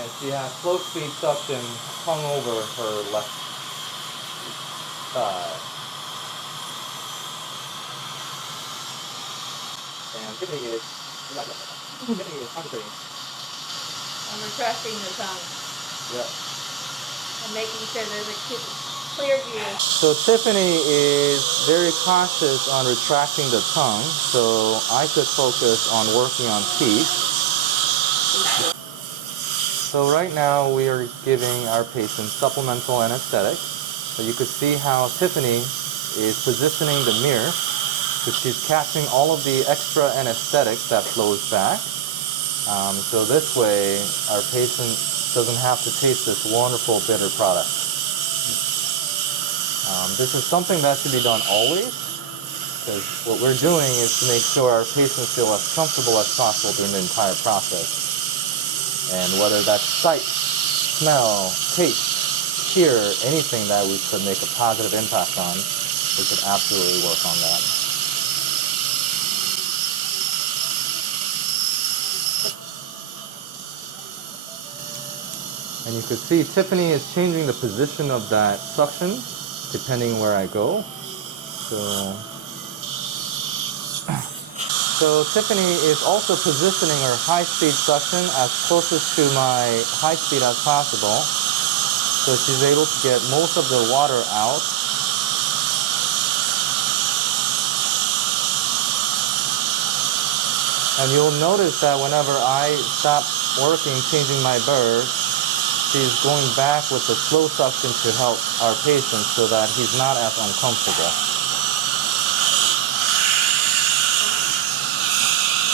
And she has slow speed suction hung over her left thigh. And Tiffany is concentrating. I'm retracting the tongue. Yeah. I'm making sure there's a clear view. So Tiffany is very cautious on retracting the tongue, so I could focus on working on teeth. So right now we are giving our patient supplemental anesthetic. So you could see how Tiffany is positioning the mirror, so she's catching all of the extra anesthetic that flows back. So this way our patient doesn't have to taste this wonderful bitter product. This is something that should be done always, because what we're doing is to make sure our patients feel as comfortable as possible during the entire process. And whether that's sight, smell, taste, hear, anything that we could make a positive impact on, we could absolutely work on that. And you could see Tiffany is changing the position of that suction depending where I go. So Tiffany is also positioning her high-speed suction as closest to my high speed as possible, so she's able to get most of the water out. And you'll notice that whenever I stop working, changing my burr, she's going back with the slow suction to help our patient so that he's not as uncomfortable.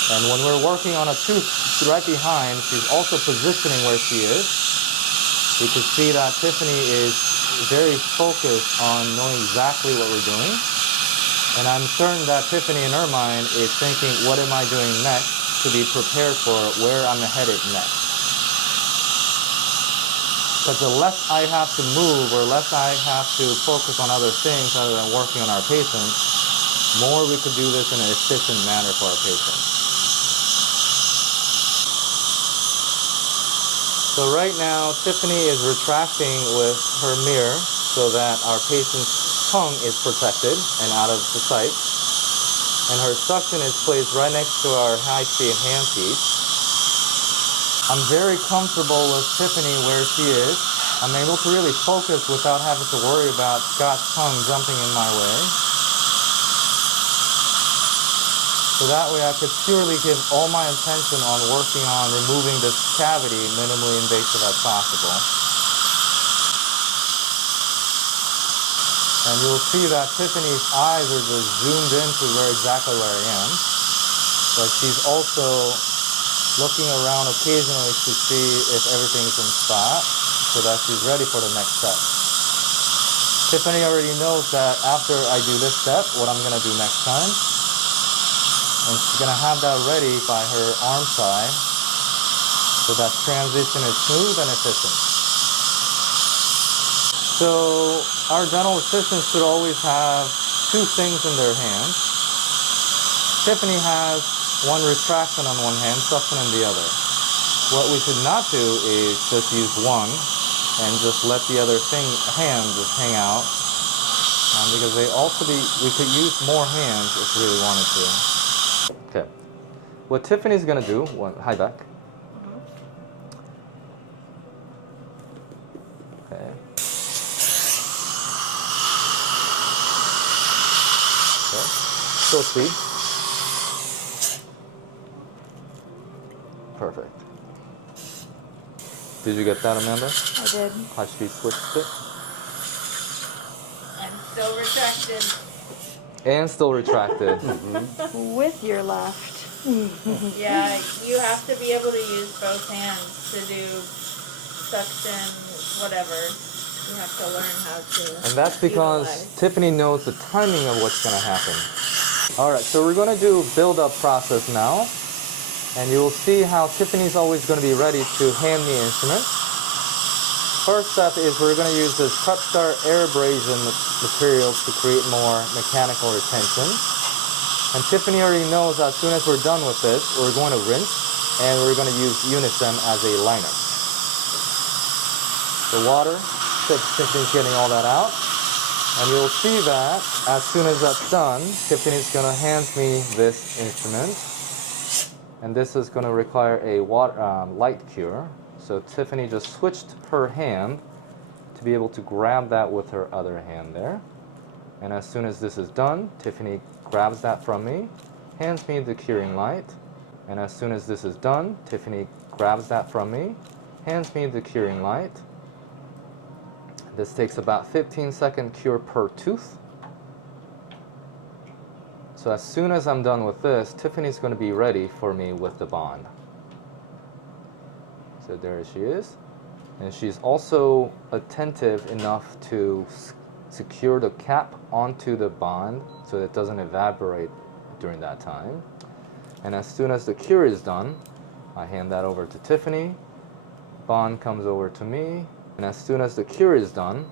And when we're working on a tooth right behind, she's also positioning where she is. You can see that Tiffany is very focused on knowing exactly what we're doing. And I'm certain that Tiffany in her mind is thinking, what am I doing next, to be prepared for where I'm headed next. Because the less I have to move or less I have to focus on other things other than working on our patients, more we could do this in an efficient manner for our patients. So right now, Tiffany is retracting with her mirror so that our patient's tongue is protected and out of the sight. And her suction is placed right next to our high-speed handpiece. I'm very comfortable with Tiffany where she is. I'm able to really focus without having to worry about Scott's tongue jumping in my way. So that way I could purely give all my attention on working on removing this cavity minimally invasive as possible. And you'll see that Tiffany's eyes are just zoomed into exactly where I am. But she's also looking around occasionally to see if everything's in spot so that she's ready for the next step. Tiffany already knows that after I do this step, what I'm going to do next time. And she's going to have that ready by her arm side so that transition is smooth and efficient. So our dental assistants should always have two things in their hands. Tiffany has one retraction on one hand, suction on the other. What we should not do is just use one and just let the other hand just hang out, because we could use more hands if we really wanted to. Okay, what Tiffany's gonna do, hi back. Okay. Okay, slow speed. Perfect. Did you get that, Amanda? I did. High speed switched it. I'm still retracted. And still retracted. With your left. Yeah, you have to be able to use both hands to do suction, whatever. You have to learn how to. And that's because Tiffany knows the timing of what's going to happen. All right, so we're going to do build-up process now. And you will see how Tiffany's always going to be ready to hand the instrument. First step is we're going to use this Cut Star air abrasion material to create more mechanical retention. And Tiffany already knows as soon as we're done with this, we're going to rinse and we're going to use Unisem as a liner. the water. Tiffany's getting all that out. And you'll see that as soon as that's done, Tiffany's gonna hand me this instrument. And this is gonna require a light cure. So Tiffany just switched her hand to be able to grab that with her other hand there. And as soon as this is done, Tiffany grabs that from me, hands me the curing light. And as soon as this is done, Tiffany grabs that from me, hands me the curing light. This takes about 15-second cure per tooth. So as soon as I'm done with this, Tiffany's going to be ready for me with the bond. So there she is. And she's also attentive enough to secure the cap onto the bond so that it doesn't evaporate during that time. And as soon as the cure is done, I hand that over to Tiffany. Bond comes over to me. And as soon as the cure is done,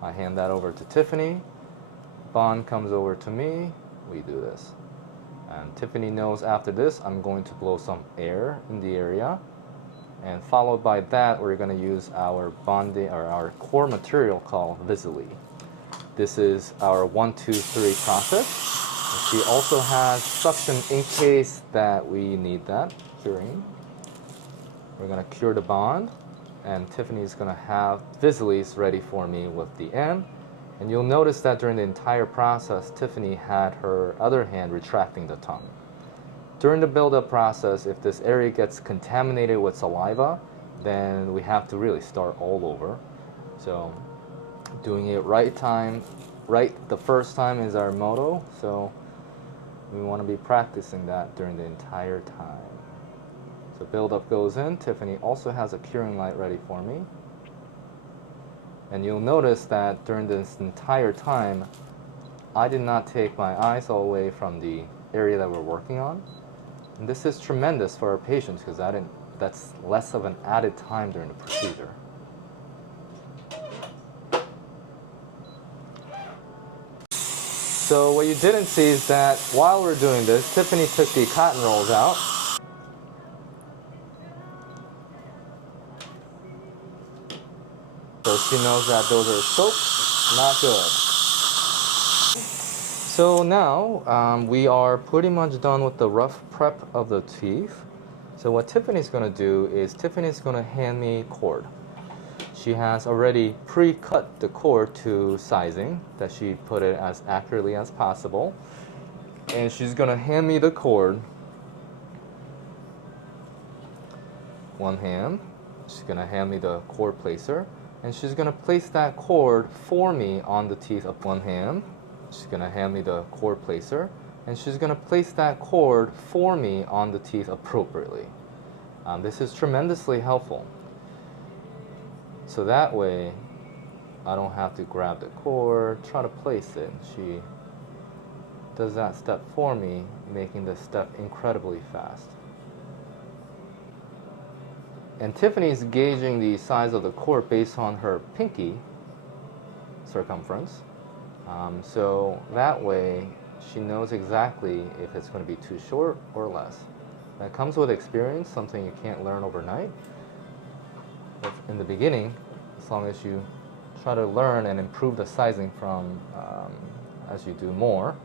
I hand that over to Tiffany. Bond comes over to me. We do this. And Tiffany knows after this, I'm going to blow some air in the area. And followed by that, we're going to use our bonding or our core material called Visili. This is our 1, 2, 3 process. She also has suction in case that we need that curing. We're going to cure the bond. And Tiffany's going to have Visilis ready for me with the end. And you'll notice that during the entire process, Tiffany had her other hand retracting the tongue. During the build-up process, if this area gets contaminated with saliva, then we have to really start all over. So doing it right the first time is our motto. So we want to be practicing that during the entire time. So build-up goes in. Tiffany also has a curing light ready for me. And you'll notice that during this entire time, I did not take my eyes all the way from the area that we're working on. And this is tremendous for our patients because that's less of an added time during the procedure. So what you didn't see is that while we're doing this, Tiffany took the cotton rolls out. So she knows that those are soaked, not good. So now we are pretty much done with the rough prep of the teeth. So what Tiffany's going to do is Tiffany's going to hand me cord. She has already pre-cut the cord to sizing that she put it as accurately as possible. And she's going to hand me the cord. One hand. She's going to hand me the cord placer. And she's going to place that cord for me on the teeth of one hand. She's going to hand me the cord placer. And she's going to place that cord for me on the teeth appropriately. This is tremendously helpful. So that way, I don't have to grab the cord, try to place it. She does that step for me, making this step incredibly fast. And Tiffany's gauging the size of the cord based on her pinky circumference. So that way, she knows exactly if it's going to be too short or less. That comes with experience, something you can't learn overnight. But in the beginning, as long as you try to learn and improve the sizing from as you do more,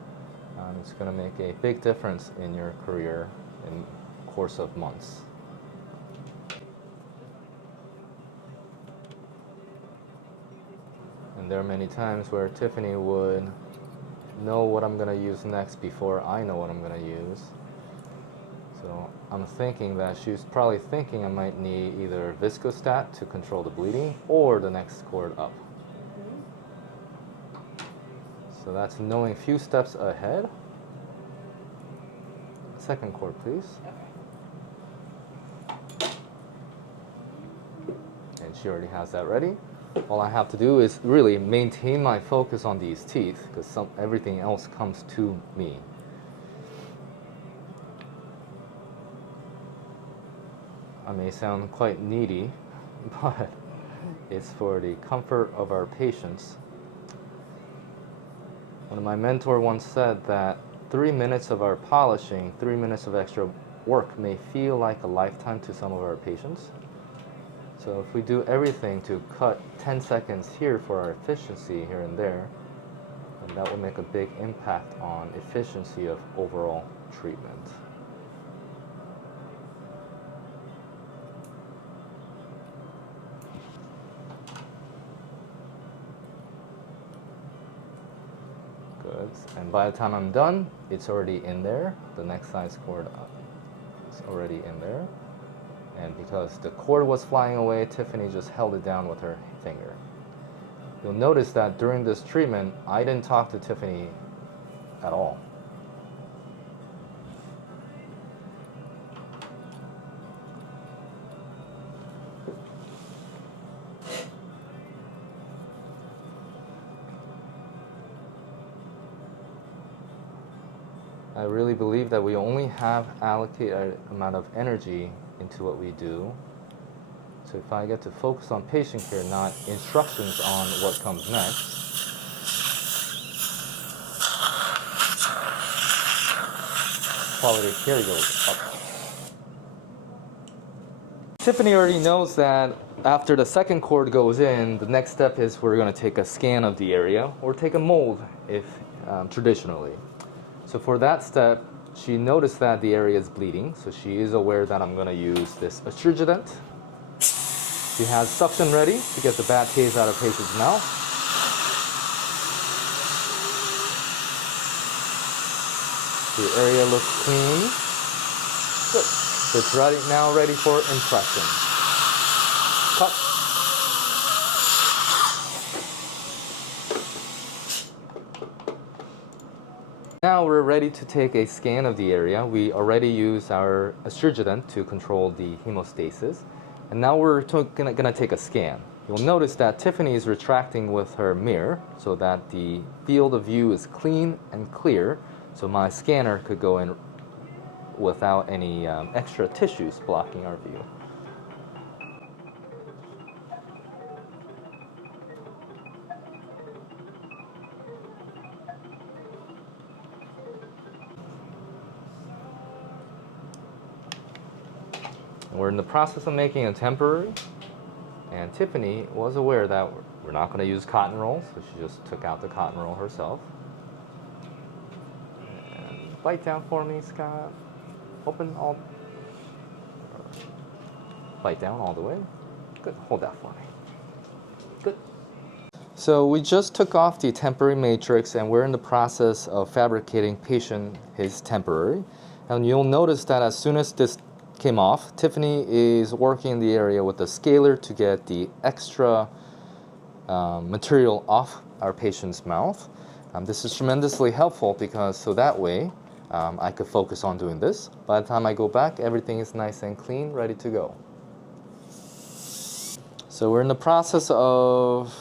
it's going to make a big difference in your career in the course of months. And there are many times where Tiffany would know what I'm going to use next before I know what I'm going to use. So I'm thinking that she's probably thinking I might need either viscostat to control the bleeding or the next cord up. So that's knowing a few steps ahead. Second cord, please. And she already has that ready. All I have to do is really maintain my focus on these teeth because everything else comes to me. I may sound quite needy, but it's for the comfort of our patients. One of my mentors once said that 3 minutes of our polishing, 3 minutes of extra work may feel like a lifetime to some of our patients. So if we do everything to cut 10 seconds here for our efficiency here and there, then that will make a big impact on efficiency of overall treatment. Good. And by the time I'm done, it's already in there. The next size cord is already in there. And because the cord was flying away, Tiffany just held it down with her finger. You'll notice that during this treatment, I didn't talk to Tiffany at all. I really believe that we only have allocated amount of energy into what we do. So if I get to focus on patient care, not instructions on what comes next, quality of care goes up. Tiffany already knows that after the second cord goes in, the next step is we're going to take a scan of the area or take a mold if traditionally. So for that step, she noticed that the area is bleeding, so she is aware that I'm going to use this astringent. She has suction ready to get the bad taste out of patient's mouth. The area looks clean. Good. So it's ready, now ready for impression. Cut. Now we're ready to take a scan of the area. We already used our astringent to control the hemostasis. And now we're gonna take a scan. You'll notice that Tiffany is retracting with her mirror so that the field of view is clean and clear, so my scanner could go in without any extra tissues blocking our view. We're in the process of making a temporary, and Tiffany was aware that we're not going to use cotton rolls, so she just took out the cotton roll herself. And bite down for me, Scott. Open all. Bite down all the way. Good. Hold that for me. Good. So we just took off the temporary matrix, and we're in the process of fabricating patient his temporary. And you'll notice that as soon as this came off, Tiffany is working in the area with the scaler to get the extra material off our patient's mouth. This is tremendously helpful because so that way I could focus on doing this. By the time I go back, everything is nice and clean, ready to go. So we're in the process of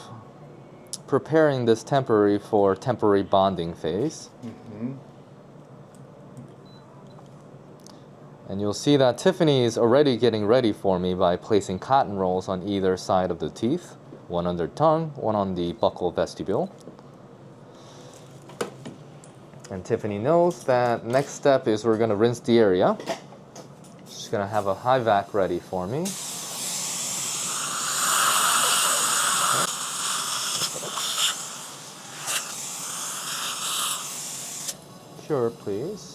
preparing this temporary for temporary bonding phase. Mm-hmm. And you'll see that Tiffany is already getting ready for me by placing cotton rolls on either side of the teeth, one under tongue, one on the buccal vestibule. And Tiffany knows that next step is we're going to rinse the area. She's going to have a high vac ready for me. Sure, please.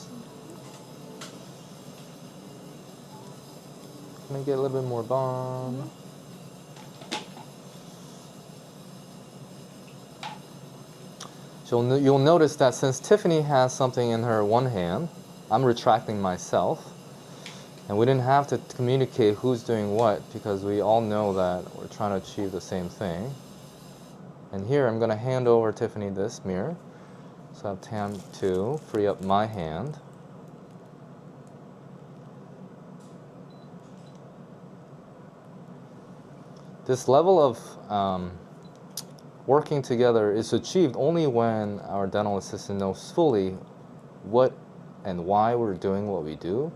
Can I get a little bit more balm? So you'll notice that since Tiffany has something in her one hand, I'm retracting myself. And we didn't have to communicate who's doing what because we all know that we're trying to achieve the same thing. And here I'm going to hand over Tiffany this mirror. So I have time to free up my hand. This level of working together is achieved only when our dental assistant knows fully what and why we're doing what we do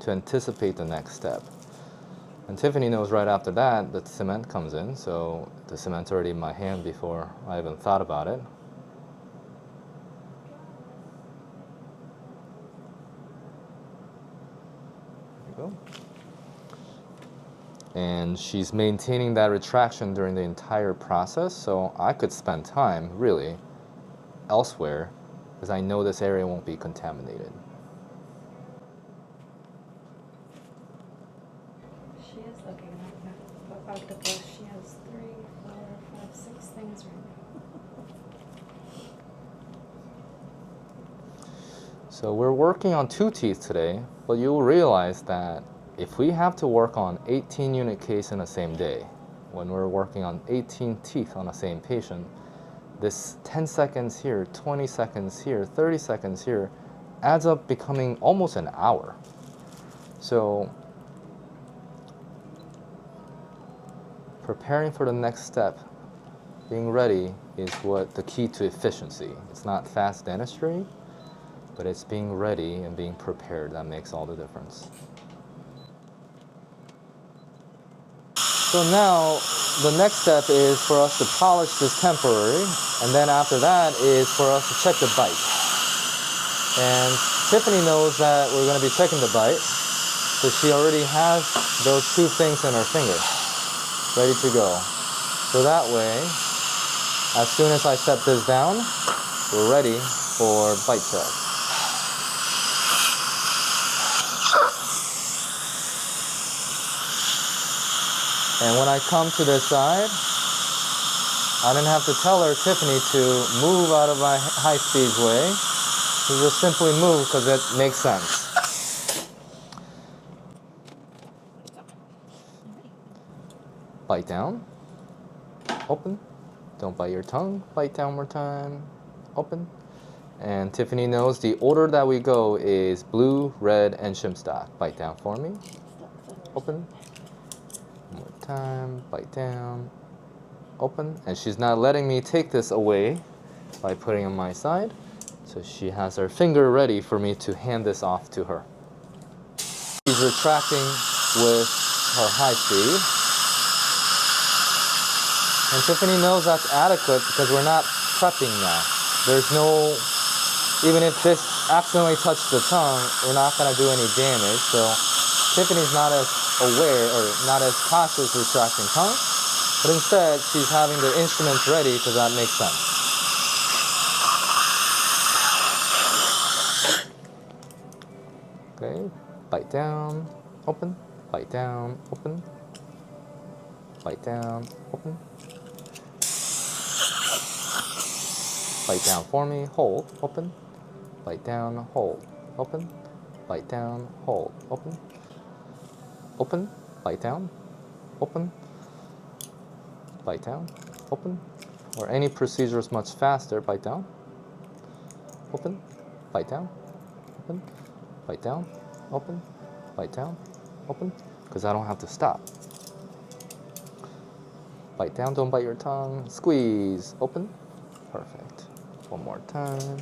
to anticipate the next step. And Tiffany knows right after that the cement comes in, so the cement's already in my hand before I even thought about it. There you go. And she's maintaining that retraction during the entire process, so I could spend time, really, elsewhere, because I know this area won't be contaminated. She is looking like an octopus. She has 3, 4, 5, 6 things right now. So we're working on 2 teeth today, but you'll realize that if we have to work on 18 unit case in the same day, when we're working on 18 teeth on the same patient, this 10 seconds here, 20 seconds here, 30 seconds here adds up becoming almost an hour. So preparing for the next step, being ready, is what the key to efficiency. It's not fast dentistry, but it's being ready and being prepared that makes all the difference. So now the next step is for us to polish this temporary, and then after that is for us to check the bite. And Tiffany knows that we're going to be checking the bite, so she already has those 2 things in her finger, ready to go. So that way, as soon as I set this down, we're ready for bite check. And when I come to this side, I didn't have to tell her, Tiffany, to move out of my high-speed way. You just simply move because it makes sense. Bite down, open. Don't bite your tongue. Bite down one more time, open. And Tiffany knows the order that we go is blue, red, and shim stock. Bite down for me, open. One more time, bite down, open. And she's not letting me take this away by putting it on my side. So she has her finger ready for me to hand this off to her. She's retracting with her high speed. And Tiffany knows that's adequate because we're not prepping now. There's no, even if this accidentally touched the tongue, we're not going to do any damage. So Tiffany's not as aware or not as cautious retracting tongue, but instead she's having the instruments ready because that makes sense. Okay, bite down, open, bite down, open, bite down, open. Bite down for me, hold, open, bite down, hold, open, bite down, hold, open, open, bite down, open, bite down, open. Or any procedure is much faster, bite down, open, bite down, open, bite down, open, bite down, open, because I don't have to stop. Bite down, don't bite your tongue, squeeze, open, perfect. One more time.